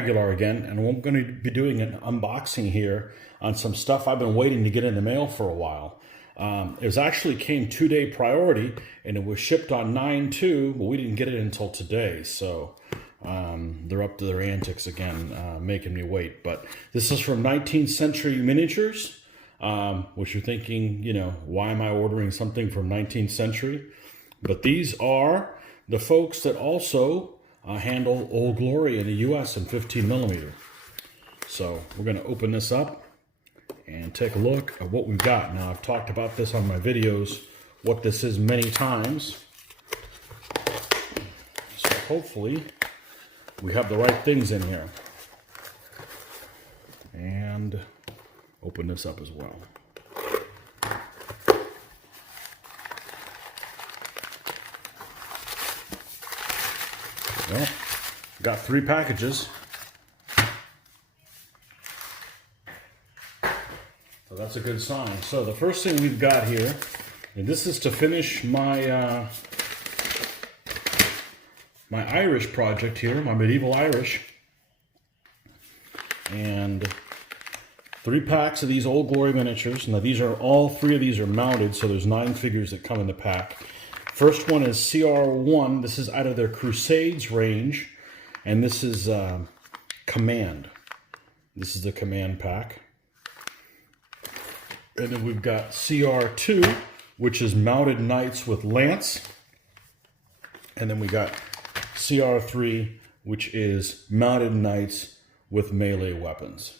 Aguilar again, and I'm going to be doing an unboxing here on some stuff I've been waiting to get in the mail for a while. It was actually came 2-day priority, and it was shipped on 9/2, but we didn't get it until today, so they're up to their antics again, making me wait. But this is from 19th Century Miniatures, which you're thinking, you know, why am I ordering something from 19th Century? But these are the folks that also handle Old Glory in the US in 15 millimeter. So we're going to open this up and take a look at what we've got. Now, I've talked about this on my videos, what this is many times. So hopefully we have the right things in here. And open this up as well. Well, got 3 packages. So that's a good sign. So the first thing we've got here, and this is to finish my my Irish project here, my medieval Irish. And 3 packs of these Old Glory miniatures. Now these are, all 3 of these are mounted, so there's 9 figures that come in the pack. First one is CR1. This is out of their Crusades range, and this is Command. This is the Command pack. And then we've got CR2, which is Mounted Knights with Lance. And then we got CR3, which is Mounted Knights with melee weapons.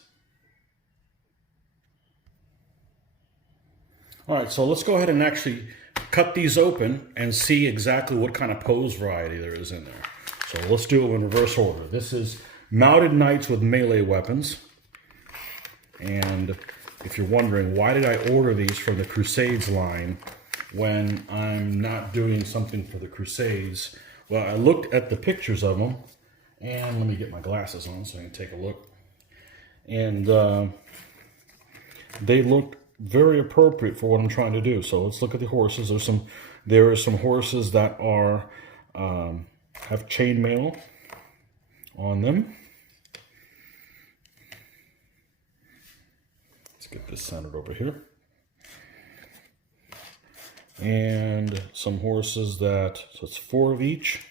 All right, so let's go ahead and actually cut these open and see exactly what kind of pose variety there is in there. So let's do it in reverse order. This is Mounted Knights with melee weapons. And if you're wondering, why did I order these from the Crusades line when I'm not doing something for the Crusades? Well, I looked at the pictures of them, and let me get my glasses on so I can take a look. And they looked very appropriate for what I'm trying to do. So let's look at the horses. There are some horses that are have chainmail on them. Let's get this centered over here. And some horses that, so it's 4 of each.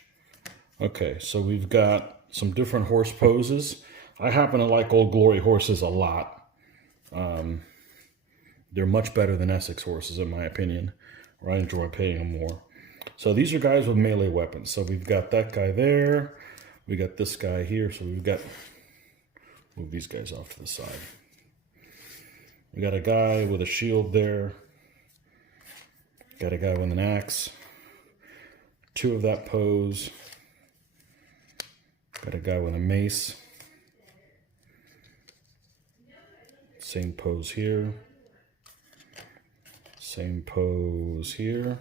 Okay, so we've got some different horse poses. I happen to like Old Glory horses a lot. They're much better than Essex horses, in my opinion, or I enjoy paying them more. So these are guys with melee weapons. So we've got that guy there. We got this guy here. So we've got, move these guys off to the side. We got a guy with a shield there. Got a guy with an axe. 2 of that pose. Got a guy with a mace. Same pose here. Same pose here.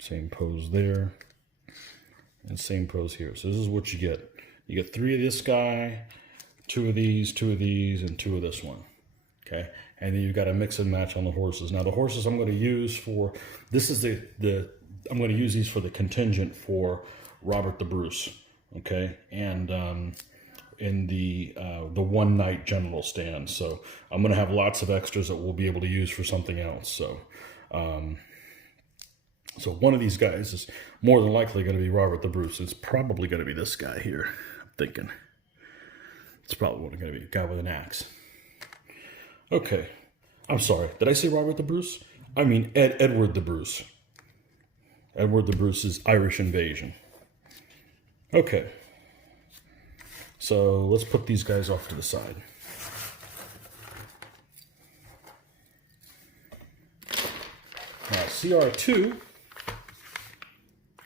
Same pose there. And same pose here. So this is what you get. You get 3 of this guy, 2 of these, 2 of these, and 2 of this one. Okay? And then you've got a mix and match on the horses. Now the horses I'm going to use for, this is I'm going to use these for the contingent for Robert the Bruce. Okay? And in the one night general stand. So I'm going to have lots of extras that we'll be able to use for something else. So so one of these guys is more than likely going to be Robert the Bruce. It's probably going to be this guy here, I'm thinking. It's probably going to be a guy with an axe. Okay. I'm sorry. Did I say Robert the Bruce? I mean Edward the Bruce. Edward the Bruce's Irish invasion. Okay. So let's put these guys off to the side. CR2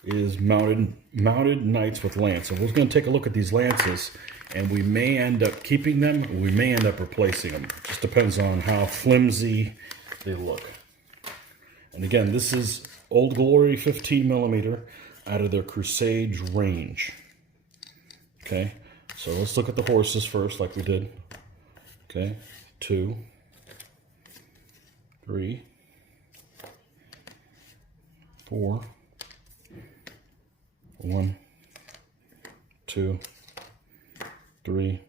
is mounted Knights with Lance. And we're going to take a look at these lances, and we may end up keeping them, or we may end up replacing them. It just depends on how flimsy they look. And again, this is Old Glory 15 millimeter out of their Crusades range. Okay. So let's look at the horses first, like we did. Okay, 2, 3, 4, 1, 2, 3,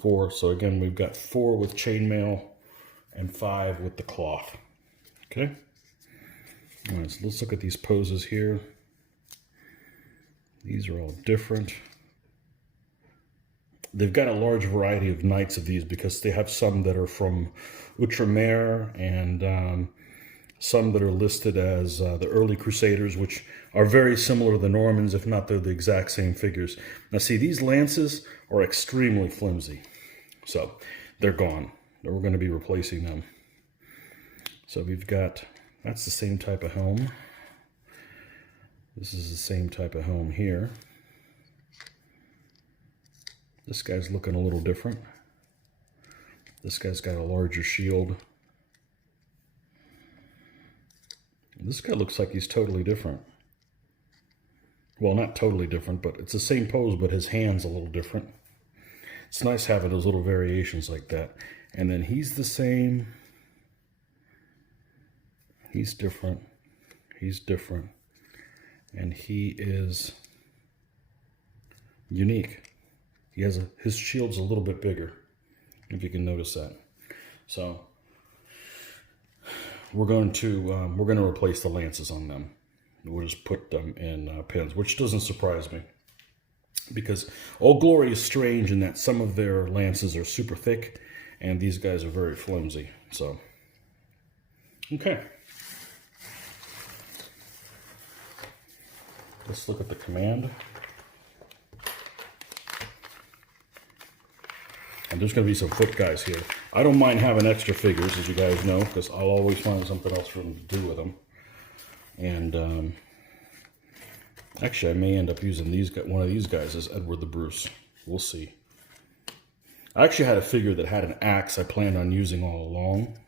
4. So again, we've got 4 with chainmail and 5 with the cloth. Okay. All right, so let's look at these poses here. These are all different. They've got a large variety of knights of these because they have some that are from Outremer and some that are listed as the early Crusaders, which are very similar to the Normans, if not they're the exact same figures. Now see, these lances are extremely flimsy, so they're gone. We're going to be replacing them. So we've got, that's the same type of helm. This is the same type of helm here. This guy's looking a little different. This guy's got a larger shield. This guy looks like he's totally different. Well, not totally different, but it's the same pose, but his hand's a little different. It's nice having those little variations like that. And then he's the same. He's different. He's different. And he is unique. He has his shield's a little bit bigger, if you can notice that. So we're going to replace the lances on them. We'll just put them in pins, which doesn't surprise me, because Old Glory is strange in that some of their lances are super thick, and these guys are very flimsy. So okay, let's look at the command. And there's going to be some foot guys here. I don't mind having extra figures, as you guys know, because I'll always find something else for them to do with them. And actually, I may end up using one of these guys as Edward the Bruce. We'll see. I actually had a figure that had an axe I planned on using all along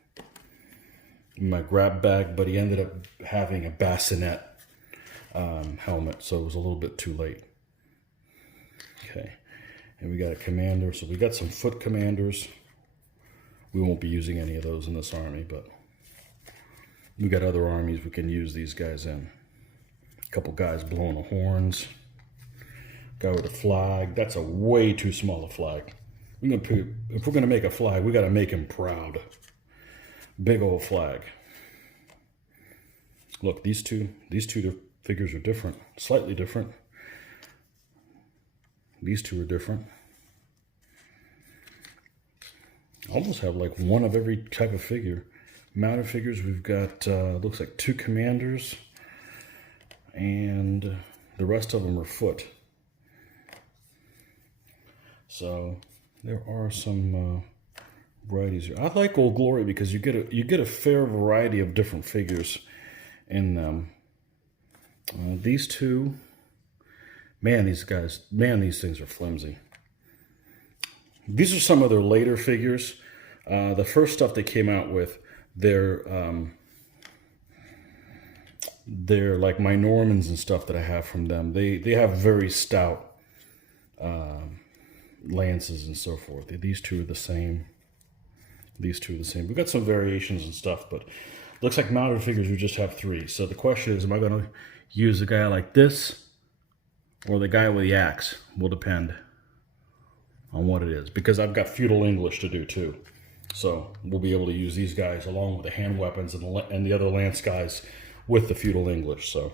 in my grab bag, but he ended up having a bassinet helmet, so it was a little bit too late. Okay. And we got a commander, so we got some foot commanders. We won't be using any of those in this army, but we got other armies we can use these guys in. A couple guys blowing the horns. Guy with a flag. That's a way too small a flag. If we're gonna make a flag, we gotta make him proud. Big old flag. Look, these two figures are different, slightly different. These two are different. Almost have like one of every type of figure. Mounted figures, we've got, looks like 2 commanders, and the rest of them are foot. So there are some varieties here. I like Old Glory because you get a fair variety of different figures in them. These two. Man, these things are flimsy. These are some of their later figures. The first stuff they came out with, they're like my Normans and stuff that I have from them. They have very stout lances and so forth. These two are the same. These two are the same. We've got some variations and stuff, but looks like mounted figures we just have 3. So the question is, am I going to use a guy like this? Or the guy with the axe? Will depend on what it is. Because I've got feudal English to do too. So we'll be able to use these guys along with the hand weapons and the other lance guys with the feudal English. So,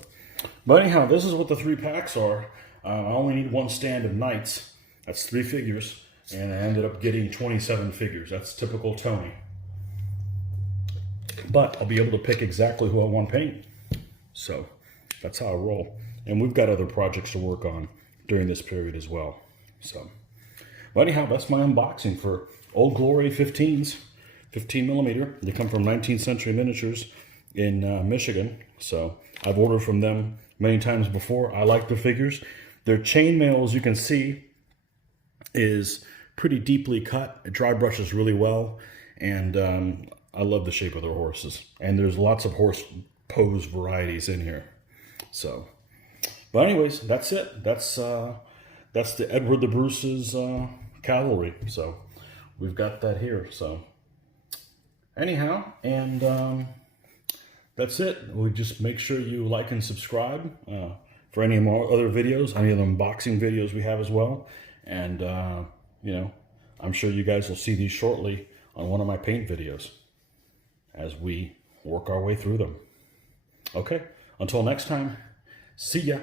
but anyhow, this is what the 3 packs are. I only need 1 stand of knights. That's 3 figures. And I ended up getting 27 figures. That's typical Tony. But I'll be able to pick exactly who I want to paint. So that's how I roll. And we've got other projects to work on during this period as well. So, but anyhow, that's my unboxing for Old Glory 15s, 15mm. They come from 19th Century Miniatures in Michigan. So I've ordered from them many times before. I like the figures. Their chainmail, as you can see, is pretty deeply cut. It dry brushes really well. And I love the shape of their horses. And there's lots of horse pose varieties in here. So, but anyways, that's it. That's the Edward the Bruce's cavalry. So we've got that here. So anyhow, and that's it. We just make sure you like and subscribe. for any more other videos, any of the unboxing videos we have as well. And, you know, I'm sure you guys will see these shortly on one of my paint videos as we work our way through them. Okay, until next time, see ya.